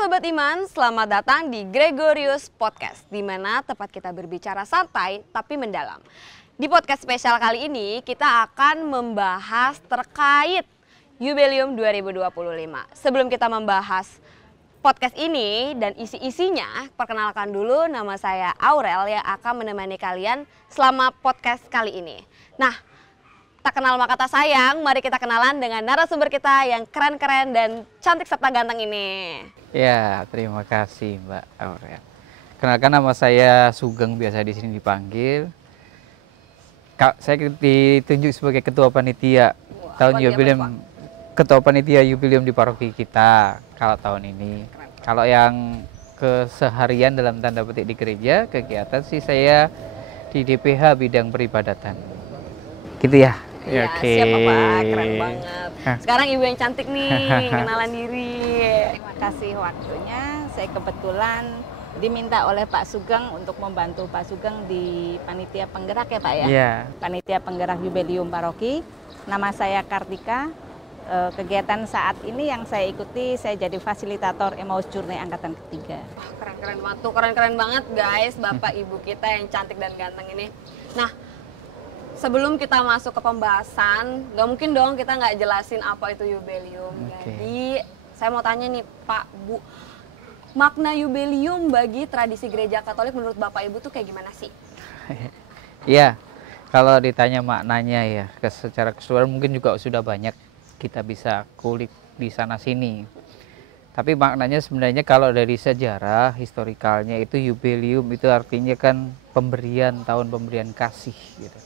Sobat Iman, selamat datang di Gregorius Podcast, di mana tempat kita berbicara santai tapi mendalam. Di podcast spesial kali ini, kita akan membahas terkait Jubileum 2025. Sebelum kita membahas podcast ini dan isi-isinya, perkenalkan dulu nama saya Aurel yang akan menemani kalian selama podcast kali ini. Nah, tak kenal maka tak sayang, mari kita kenalan dengan narasumber kita yang keren-keren dan cantik serta ganteng ini. Ya, terima kasih Mbak Aurel. Kenalkan, nama saya Sugeng, biasa di sini dipanggil. Saya ditunjuk sebagai ketua panitia tahun Jubileum, ketua panitia Jubileum di paroki kita kalau tahun ini. Kalau yang keseharian dalam tanda petik di gereja, kegiatan sih saya di DPH bidang peribadatan. Gitu ya. Iya, Oke. siap Pak, keren banget. Sekarang ibu yang cantik nih, kenalan diri. Terima kasih waktunya. Saya kebetulan diminta oleh Pak Sugeng untuk membantu Pak Sugeng di panitia penggerak ya Pak ya? Iya. Panitia penggerak Jubileum Paroki. Nama saya Kartika. Kegiatan saat ini yang saya ikuti, saya jadi fasilitator Emmaus Journey angkatan ketiga. Wah, keren-keren banget tuh, keren-keren banget guys, bapak ibu kita yang cantik dan ganteng ini. Nah, sebelum kita masuk ke pembahasan, gak mungkin dong kita nggak jelasin apa itu Jubileum. Oke. Jadi, saya mau tanya nih Pak, Bu, makna Jubileum bagi tradisi gereja Katolik menurut Bapak Ibu tuh kayak gimana sih? Iya, kalau ditanya maknanya ya, secara keseluruhan mungkin juga sudah banyak kita bisa kulik di sana sini. Tapi maknanya sebenarnya kalau dari sejarah historikalnya itu Jubileum itu artinya kan pemberian, tahun pemberian kasih gitu.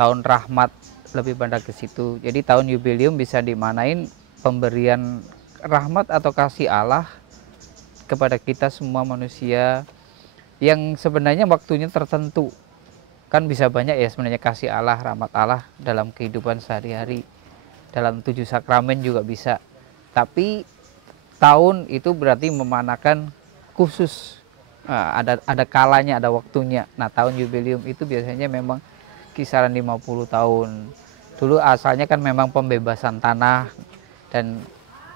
Tahun rahmat, lebih pada ke situ. Jadi tahun Jubileum bisa dimanain pemberian rahmat atau kasih Allah kepada kita semua manusia yang sebenarnya waktunya tertentu. Kan bisa banyak ya sebenarnya kasih Allah, rahmat Allah dalam kehidupan sehari-hari. Dalam 7 sakramen juga bisa. Tapi tahun itu berarti memanakan khusus. Ada kalanya, ada waktunya. Nah, tahun Jubileum itu biasanya memang kisaran 50 tahun. Dulu asalnya kan memang pembebasan tanah dan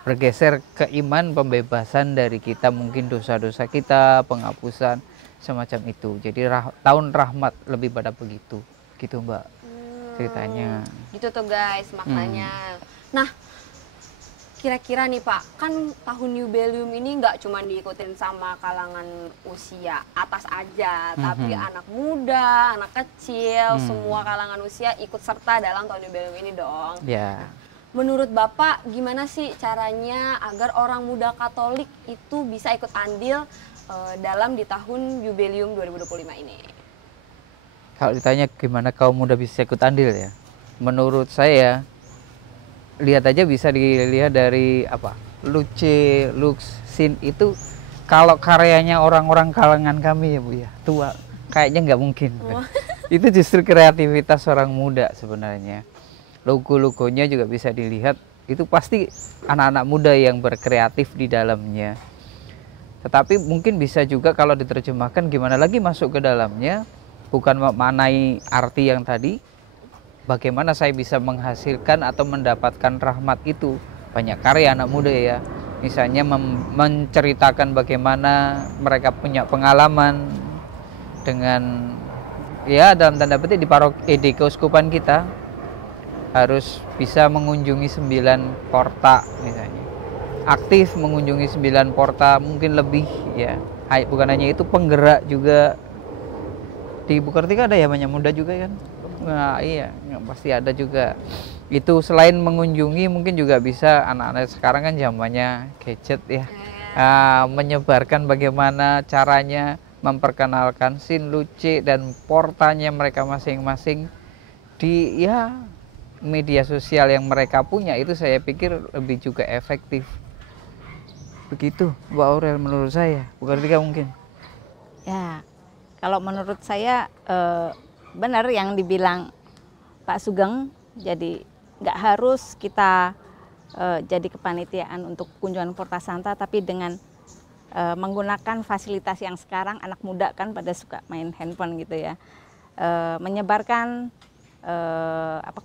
bergeser ke iman, pembebasan dari kita mungkin dosa-dosa kita, penghapusan semacam itu. Jadi tahun rahmat lebih pada begitu. Gitu Mbak ceritanya. Gitu tuh guys maknanya. Nah, kira-kira nih Pak, kan tahun Jubileum ini nggak cuma diikutin sama kalangan usia atas aja, tapi anak muda, anak kecil, semua kalangan usia ikut serta dalam tahun Jubileum ini dong. Ya. Menurut Bapak, gimana sih caranya agar orang muda Katolik itu bisa ikut andil dalam di tahun Jubileum 2025 ini? Kalau ditanya gimana kaum muda bisa ikut andil ya, menurut saya lihat aja bisa dilihat dari apa, Luce, Lux, Sin itu kalau karyanya orang-orang kalangan kami ya Bu ya, tua, kayaknya nggak mungkin. Itu justru kreativitas orang muda sebenarnya. Logo-logonya juga bisa dilihat, itu pasti anak-anak muda yang berkreatif di dalamnya. Tetapi mungkin bisa juga kalau diterjemahkan gimana lagi masuk ke dalamnya, bukan memaknai arti yang tadi, bagaimana saya bisa menghasilkan atau mendapatkan rahmat itu. Banyak karya anak muda ya, misalnya menceritakan bagaimana mereka punya pengalaman dengan, ya dalam tanda petik di keuskupan kita, harus bisa mengunjungi 9 porta misalnya. Aktif mengunjungi 9 porta, mungkin lebih ya. Bukan hanya itu, penggerak juga. Di Bukartika ada ya banyak muda juga kan? Nah iya, pasti ada juga. Itu selain mengunjungi mungkin juga bisa anak-anak sekarang kan zamannya gadget ya. Menyebarkan bagaimana caranya memperkenalkan Sin, Luce dan portanya mereka masing-masing di ya media sosial yang mereka punya, itu saya pikir lebih juga efektif. Begitu Mbak Aurel menurut saya. Bukartika mungkin. Ya, kalau menurut saya benar yang dibilang Pak Sugeng. Jadi nggak harus kita jadi kepanitiaan untuk kunjungan Porta Santa, tapi dengan menggunakan fasilitas yang sekarang anak muda kan pada suka main handphone gitu ya, menyebarkan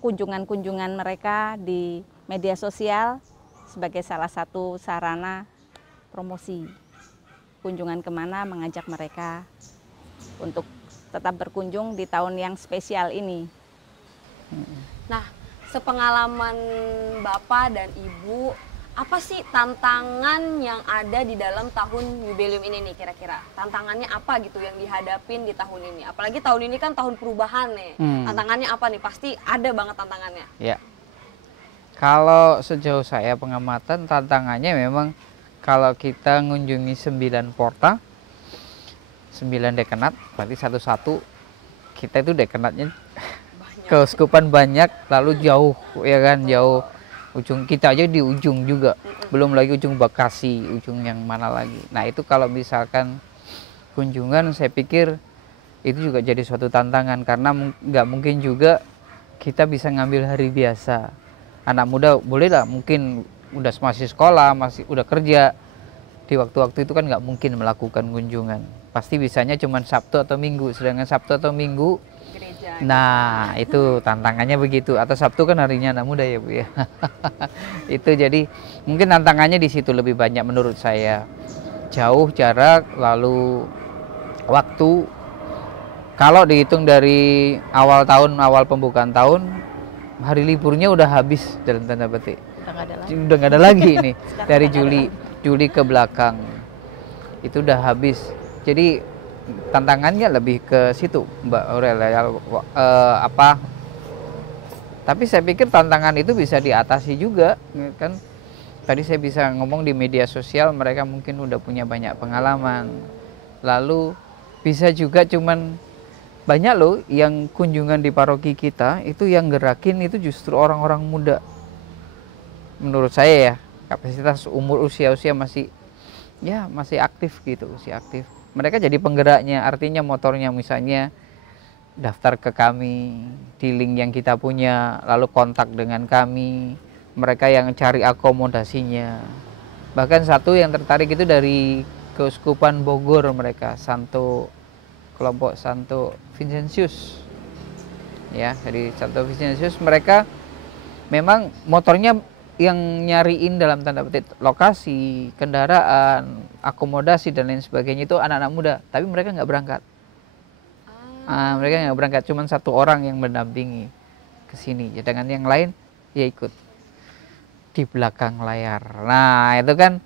kunjungan-kunjungan mereka di media sosial sebagai salah satu sarana promosi. Kunjungan kemana mengajak mereka untuk tetap berkunjung di tahun yang spesial ini. Nah, sepengalaman Bapak dan Ibu, apa sih tantangan yang ada di dalam tahun jubileum ini nih kira-kira? Tantangannya apa gitu yang dihadapin di tahun ini? Apalagi tahun ini kan tahun perubahan nih. Tantangannya apa nih? Pasti ada banget tantangannya. Ya. Kalau sejauh saya pengamatan, tantangannya memang kalau kita mengunjungi 9 porta, 9 dekanat, berarti satu-satu kita itu dekanatnya keuskupan banyak, lalu jauh ya kan, jauh. Ujung kita aja di ujung juga, belum lagi ujung Bekasi, ujung yang mana lagi. Nah itu kalau misalkan kunjungan, saya pikir itu juga jadi suatu tantangan, karena nggak mungkin juga kita bisa ngambil hari biasa. Anak muda boleh lah, mungkin masih sekolah, masih udah kerja, di waktu-waktu itu kan nggak mungkin melakukan kunjungan. Pasti bisanya cuma Sabtu atau Minggu, sedangkan Sabtu atau Minggu Gereja. nah itu tantangannya begitu, atau Sabtu kan harinya anak muda ya Bu ya. Itu jadi mungkin tantangannya di situ lebih banyak menurut saya, jauh jarak, lalu waktu. Kalau dihitung dari awal tahun, awal pembukaan tahun, hari liburnya udah habis dalam tanda petik, udah nggak ada lagi ini. Dari Juli ke belakang itu udah habis, jadi tantangannya lebih ke situ Mbak Aurel ya. Tapi saya pikir tantangan itu bisa diatasi juga kan. Tadi saya bisa ngomong di media sosial, mereka mungkin udah punya banyak pengalaman, lalu bisa juga cuman banyak loh yang kunjungan di paroki kita itu yang gerakin itu justru orang-orang muda. Menurut saya ya, kapasitas umur usia masih aktif gitu, usia aktif. Mereka jadi penggeraknya, artinya motornya misalnya daftar ke kami di link yang kita punya, lalu kontak dengan kami, mereka yang cari akomodasinya. Bahkan satu yang tertarik itu dari Keuskupan Bogor, mereka kelompok Santo Vincentius ya, dari Santo Vincentius. Mereka memang motornya yang nyariin dalam tanda petik lokasi, kendaraan, akomodasi dan lain sebagainya itu anak-anak muda, tapi mereka nggak berangkat. Mereka nggak berangkat, cuma satu orang yang mendampingi ke sini, sedangkan yang lain ya ikut di belakang layar. Nah itu kan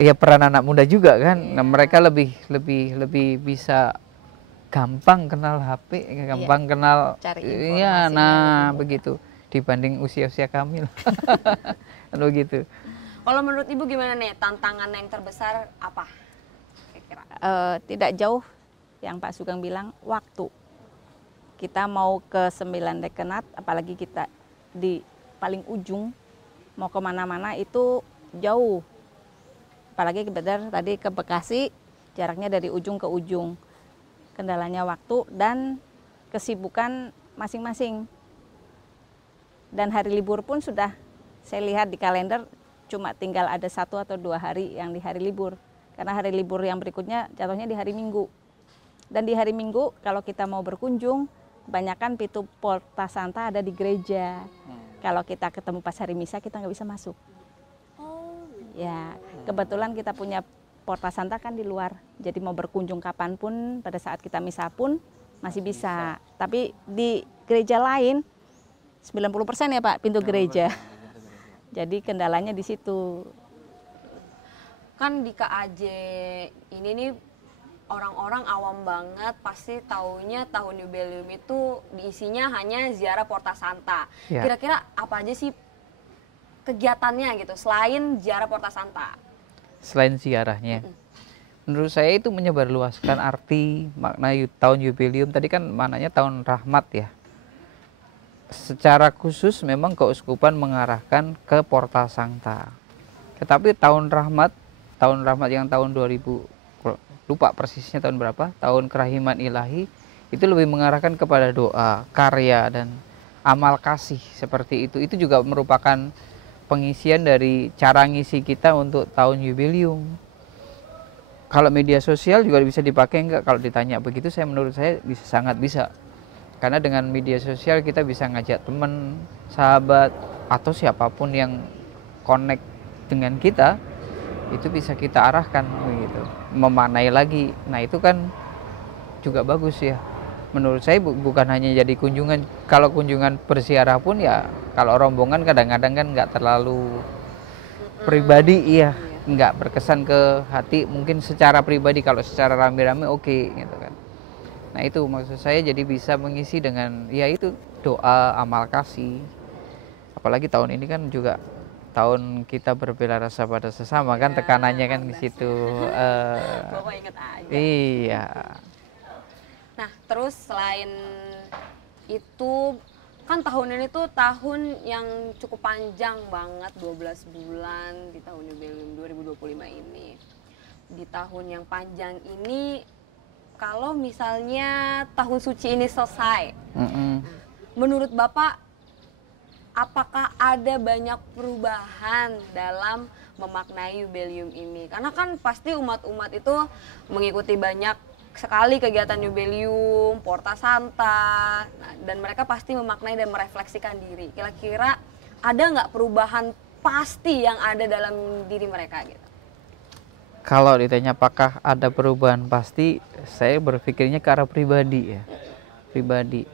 ya peran anak muda juga kan. Nah, mereka lebih bisa gampang kenal HP, gampang kenal cari iya, nah begitu, dibanding usia kami lah. Lalu gitu. Kalau menurut Ibu gimana nih, tantangan yang terbesar apa kira-kira? Tidak jauh yang Pak Sugeng bilang, waktu. Kita mau ke 9 dekanat, apalagi kita di paling ujung, mau kemana-mana itu jauh. Apalagi benar tadi ke Bekasi, jaraknya dari ujung ke ujung. Kendalanya waktu dan kesibukan masing-masing. Dan hari libur pun sudah saya lihat di kalender cuma tinggal ada 1 atau 2 hari yang di hari libur. Karena hari libur yang berikutnya jatuhnya di hari Minggu. Dan di hari Minggu kalau kita mau berkunjung, kebanyakan pintu Porta Santa ada di gereja. Kalau kita ketemu pas hari misa kita nggak bisa masuk. Ya, kebetulan kita punya Porta Santa kan di luar. Jadi mau berkunjung kapanpun, pada saat kita misa pun masih bisa. Tapi di gereja lain 90% ya Pak, pintu gereja. Jadi kendalanya di situ. Kan di KAJ ini nih orang-orang awam banget pasti taunya tahun jubileum itu diisinya hanya ziarah Porta Santa. Ya. Kira-kira apa aja sih kegiatannya gitu selain ziarah Porta Santa? Selain ziarahnya, menurut saya itu menyebarluaskan arti makna tahun jubileum. Tadi kan maknanya tahun rahmat ya. Secara khusus memang keuskupan mengarahkan ke Porta Santa. Tetapi tahun rahmat yang tahun 2000, lupa persisnya tahun berapa, tahun kerahiman ilahi, itu lebih mengarahkan kepada doa, karya, dan amal kasih seperti itu. Itu juga merupakan pengisian dari cara ngisi kita untuk tahun jubileum. Kalau media sosial juga bisa dipakai enggak? Kalau ditanya begitu, menurut saya sangat bisa. Karena dengan media sosial kita bisa ngajak teman, sahabat, atau siapapun yang connect dengan kita itu bisa kita arahkan gitu, memaknai lagi. Nah itu kan juga bagus ya. Menurut saya bukan hanya jadi kunjungan. Kalau kunjungan berziarah pun ya, kalau rombongan kadang-kadang kan nggak terlalu pribadi, iya, nggak berkesan ke hati. Mungkin secara pribadi, kalau secara rame-rame oke, gitu kan. Nah itu maksud saya, jadi bisa mengisi dengan ya itu doa, amal kasih. Apalagi tahun ini kan juga tahun kita berbela rasa pada sesama kan, tekanannya kan di situ. Bapak inget aja. Iya. Nah, terus selain itu kan tahun ini tuh tahun yang cukup panjang banget, 12 bulan di tahun jubileum 2025 ini. Di tahun yang panjang ini, kalau misalnya tahun suci ini selesai, menurut Bapak apakah ada banyak perubahan dalam memaknai jubileum ini? Karena kan pasti umat-umat itu mengikuti banyak sekali kegiatan jubileum, Porta Santa, dan mereka pasti memaknai dan merefleksikan diri. Kira-kira ada nggak perubahan pasti yang ada dalam diri mereka gitu? Kalau ditanya apakah ada perubahan pasti, saya berpikirnya ke arah pribadi ya, pribadi.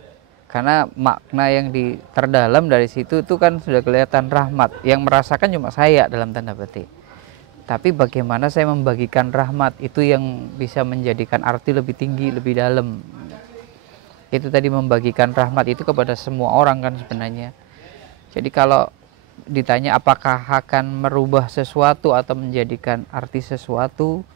Karena makna yang terdalam dari situ itu kan sudah kelihatan rahmat. Yang merasakan cuma saya dalam tanda petik. Tapi bagaimana saya membagikan rahmat, itu yang bisa menjadikan arti lebih tinggi, lebih dalam. Itu tadi, membagikan rahmat itu kepada semua orang kan sebenarnya. Jadi kalau ditanya apakah akan merubah sesuatu atau menjadikan arti sesuatu,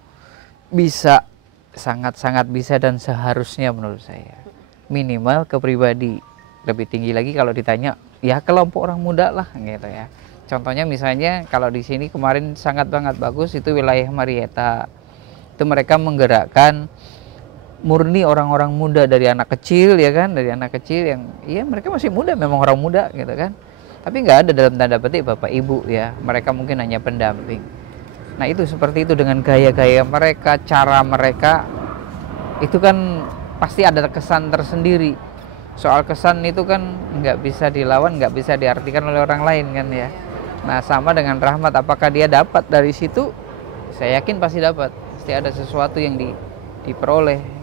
bisa, sangat-sangat bisa dan seharusnya menurut saya. Minimal ke pribadi. Lebih tinggi lagi kalau ditanya ya kelompok orang muda lah gitu ya. Contohnya misalnya kalau di sini kemarin sangat banget bagus itu wilayah Marietta. Itu mereka menggerakkan murni orang-orang muda dari anak kecil ya kan, dari anak kecil yang iya mereka masih muda, memang orang muda gitu kan. Tapi nggak ada dalam tanda petik bapak ibu ya, mereka mungkin hanya pendamping. Nah itu seperti itu, dengan gaya-gaya mereka, cara mereka, itu kan pasti ada kesan tersendiri. Soal kesan itu kan nggak bisa dilawan, nggak bisa diartikan oleh orang lain kan ya. Nah sama dengan rahmat, apakah dia dapat dari situ? Saya yakin pasti dapat, pasti ada sesuatu yang diperoleh.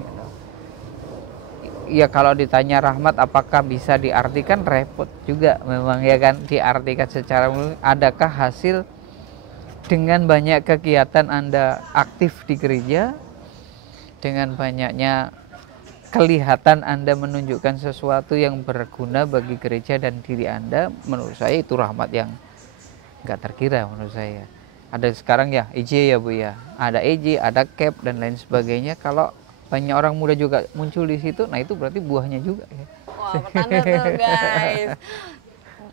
Ya kalau ditanya rahmat apakah bisa diartikan, repot juga memang ya kan, diartikan secara adakah hasil dengan banyak kegiatan Anda aktif di gereja, dengan banyaknya kelihatan Anda menunjukkan sesuatu yang berguna bagi gereja dan diri Anda, menurut saya itu rahmat yang nggak terkira menurut saya. Ada sekarang ya EJ ya Bu ya, ada EJ, ada CAP dan lain sebagainya. Kalau banyak orang muda juga muncul di situ, nah itu berarti buahnya juga ya. Wah, pertanda tuh guys.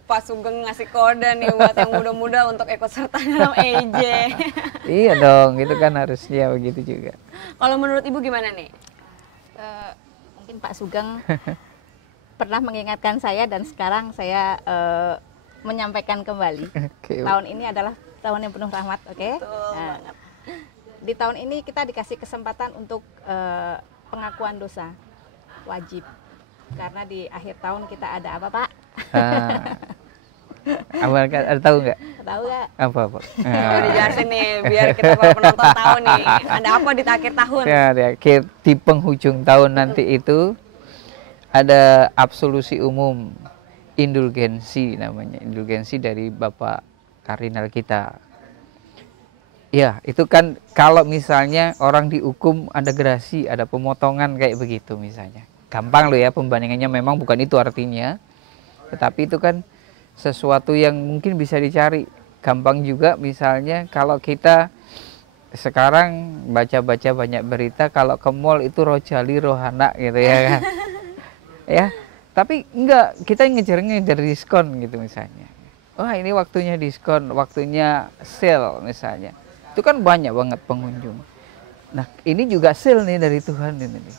Pak Sugeng ngasih kode nih buat yang muda-muda untuk ikut serta dalam EJ. Iya dong, itu kan harusnya begitu juga. Kalau menurut Ibu gimana nih? Mungkin Pak Sugeng pernah mengingatkan saya dan sekarang saya menyampaikan kembali. Okay. Tahun ini adalah tahun yang penuh rahmat, oke? Nah, di tahun ini kita dikasih kesempatan untuk pengakuan dosa wajib, karena di akhir tahun kita ada apa Pak? Ada tahu nggak? Tahu nggak? Apa? Coba dijelasin nih biar kita para penonton tahu nih ada apa di akhir tahun. Ya, di penghujung tahun nanti itu ada absolusi umum, indulgensi namanya, indulgensi dari Bapak Kardinal kita. Ya, itu kan kalau misalnya orang dihukum ada gerasi, ada pemotongan kayak begitu misalnya. Gampang loh ya pembandingannya, memang bukan itu artinya. Tetapi itu kan sesuatu yang mungkin bisa dicari. Gampang juga misalnya kalau kita sekarang baca-baca banyak berita kalau ke mall itu rojali rohana gitu ya kan. Ya, tapi enggak, kita ngejar diskon gitu misalnya. Wah ini waktunya diskon, waktunya sale misalnya. Itu kan banyak banget pengunjung. Nah ini juga sale nih dari Tuhan ini nih.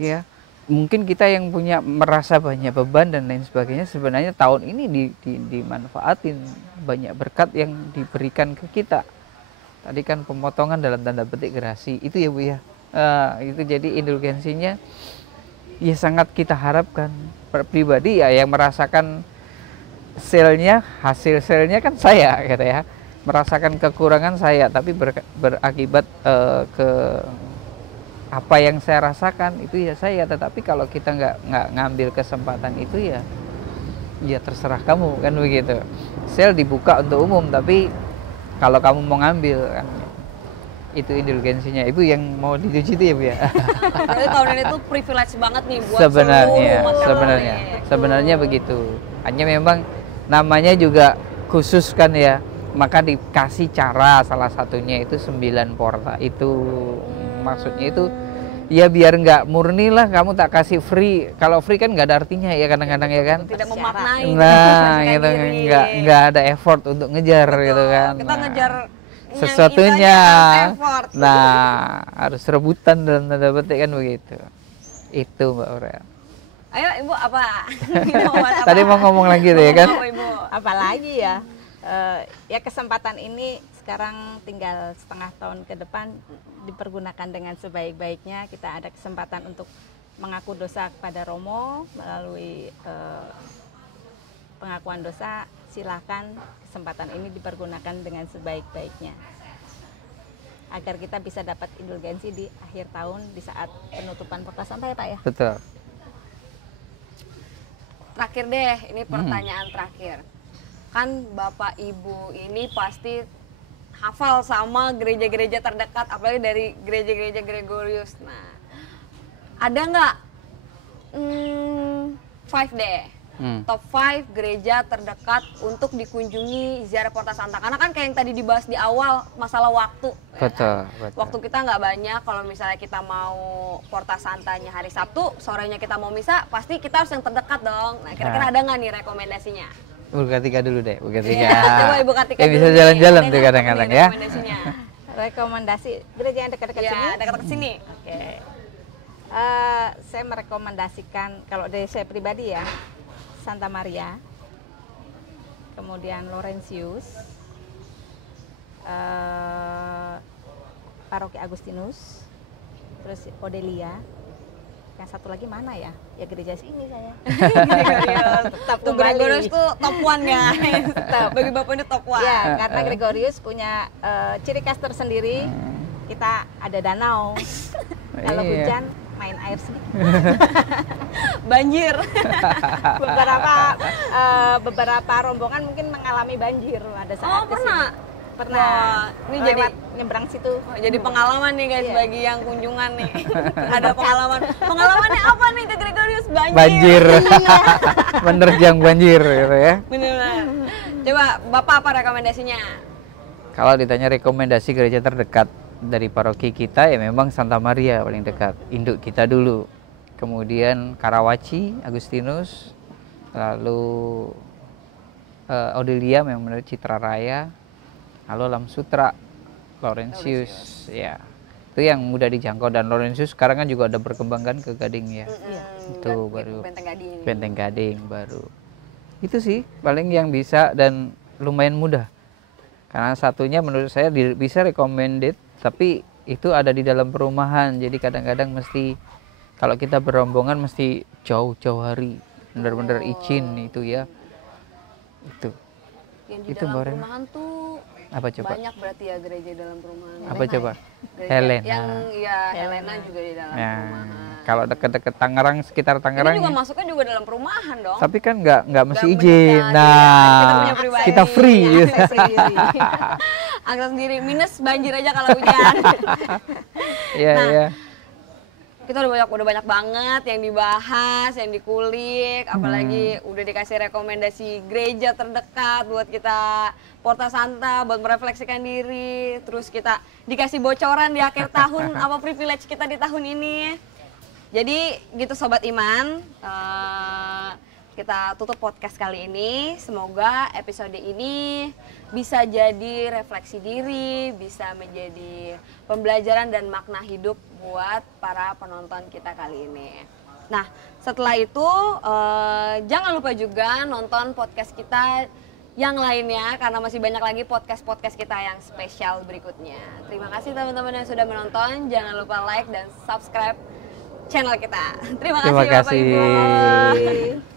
Ya, mungkin kita yang punya merasa banyak beban dan lain sebagainya, sebenarnya tahun ini dimanfaatin, banyak berkat yang diberikan ke kita. Tadi kan pemotongan dalam tanda petik gerasi, itu ya Bu ya. Itu jadi indulgensinya ya sangat kita harapkan. Pribadi ya yang merasakan hasil selnya kan saya gitu ya. merasakan kekurangan saya, tapi berakibat ke apa yang saya rasakan itu ya saya. Tetapi kalau kita nggak ngambil kesempatan itu ya terserah kamu kan begitu. Sel dibuka untuk umum, tapi kalau kamu mau ngambil kan itu indulgensinya. Ibu yang mau dicuci itu ya Bu ya. Berarti tahun ini tuh privilege banget nih buat sebenarnya seluruh sebenarnya begitu. Hanya memang namanya juga khusus kan ya, maka dikasih cara, salah satunya itu 9 porta itu. Maksudnya itu ya biar nggak murni lah, kamu tak kasih free. Kalau free kan nggak ada artinya ya kadang-kadang ya kan. tidak memaknai. Nah gitu, nggak ada effort untuk ngejar. Betul, gitu kan. Kita ngejar sesuatunya. Harus Nah harus rebutan dan tanda petik kan begitu. Itu Mbak Aurel. Ayo Ibu apa? Tadi mau ngomong lagi tuh ya kan? Ibu. Apalagi ya, ya kesempatan ini sekarang tinggal setengah tahun ke depan dipergunakan dengan sebaik-baiknya. Kita ada kesempatan untuk mengaku dosa kepada Romo melalui pengakuan dosa. Silakan kesempatan ini dipergunakan dengan sebaik-baiknya agar kita bisa dapat indulgensi di akhir tahun di saat penutupan porta sampah ya Pak ya. Betul. Terakhir deh, ini pertanyaan terakhir. Kan Bapak Ibu ini pasti hafal sama gereja-gereja terdekat, apalagi dari gereja-gereja Gregorius. Nah, ada nggak 5 deh, top 5 gereja terdekat untuk dikunjungi ziarah Porta Santa? Karena kan kayak yang tadi dibahas di awal, masalah waktu. Betul, Ya kan? betul. Waktu kita nggak banyak. Kalau misalnya kita mau Porta Santanya hari Sabtu, sorenya kita mau misa, pasti kita harus yang terdekat dong. Nah, kira-kira ada nggak nih rekomendasinya? Bu Kartika dulu deh, Bu Kartika. Iya, coba Ibu Kartika Ya, dulu bisa nih. jalan-jalan Ada tuh nggak kadang-kadang nih ya. rekomendasinya? Rekomendasi gereja yang dekat-dekat sini. Iya, dekat-dekat sini. Oke. Saya merekomendasikan kalau dari saya pribadi ya, Santa Maria, kemudian Laurentius, Paroki Agustinus, terus Odelia. Yang satu lagi mana ya? Ya gereja sini saya. Gregorius. Tetap Tuh kembali. Gregorius tuh top 1 ya. Bagi Bapak ini top 1. Ya, karena Gregorius punya ciri khas tersendiri. Kita ada danau. Kalau Iya. hujan main air sedikit. Banjir. beberapa rombongan mungkin mengalami banjir pada saat kesini. Pernah. Pernah. Wah, ini lewat nyebrang situ. Jadi pengalaman nih guys Iya. bagi yang kunjungan nih. Ada pengalaman. Pengalamannya apa nih ke Gregorius? Banjir. Menerjang banjir gitu ya. Benar. Coba Bapak apa rekomendasinya? Kalau ditanya rekomendasi gereja terdekat dari paroki kita ya memang Santa Maria paling dekat, induk kita dulu. Kemudian Karawaci, Agustinus, lalu Odelia memang benar Citra Raya, lalu Lam Sutra, Laurentius, ya. Itu yang mudah dijangkau, dan Laurentius sekarang kan juga ada berkembang kan ke Gading ya. Itu baru Benteng Gading baru. Itu sih paling yang bisa dan lumayan mudah. Karena satunya menurut saya bisa recommended, tapi itu ada di dalam perumahan. Jadi kadang-kadang mesti kalau kita berombongan mesti jauh-jauh hari, benar-benar izin itu ya. Yang di Itu dalam Mbak Ren. perumahan tuh Apa coba? banyak berarti ya gereja dalam perumahan. Apa coba? Gereja Helena. Yang ya Helena juga di dalam Ya, perumahan. kalau dekat-dekat Tangerang, sekitar Tangerang. Ini juga masuknya juga dalam perumahan dong. Tapi kan nggak mesti Nggak izin. mesti, Nah, kita punya pribadi. kita free. Akses sendiri. Akses sendiri, minus banjir aja kalau hujan. Iya, Nah, iya. Kita udah banyak banget yang dibahas, yang dikulik, apalagi udah dikasih rekomendasi gereja terdekat buat kita Porta Santa, buat merefleksikan diri, terus kita dikasih bocoran di akhir tahun apa privilege kita di tahun ini. Jadi gitu Sobat Iman, kita tutup podcast kali ini. Semoga episode ini bisa jadi refleksi diri, bisa menjadi pembelajaran dan makna hidup buat para penonton kita kali ini. Nah, setelah itu jangan lupa juga nonton podcast kita yang lainnya, karena masih banyak lagi podcast-podcast kita yang spesial berikutnya. Terima kasih teman-teman yang sudah menonton. Jangan lupa like dan subscribe channel kita. Terima kasih Bapak Ibu.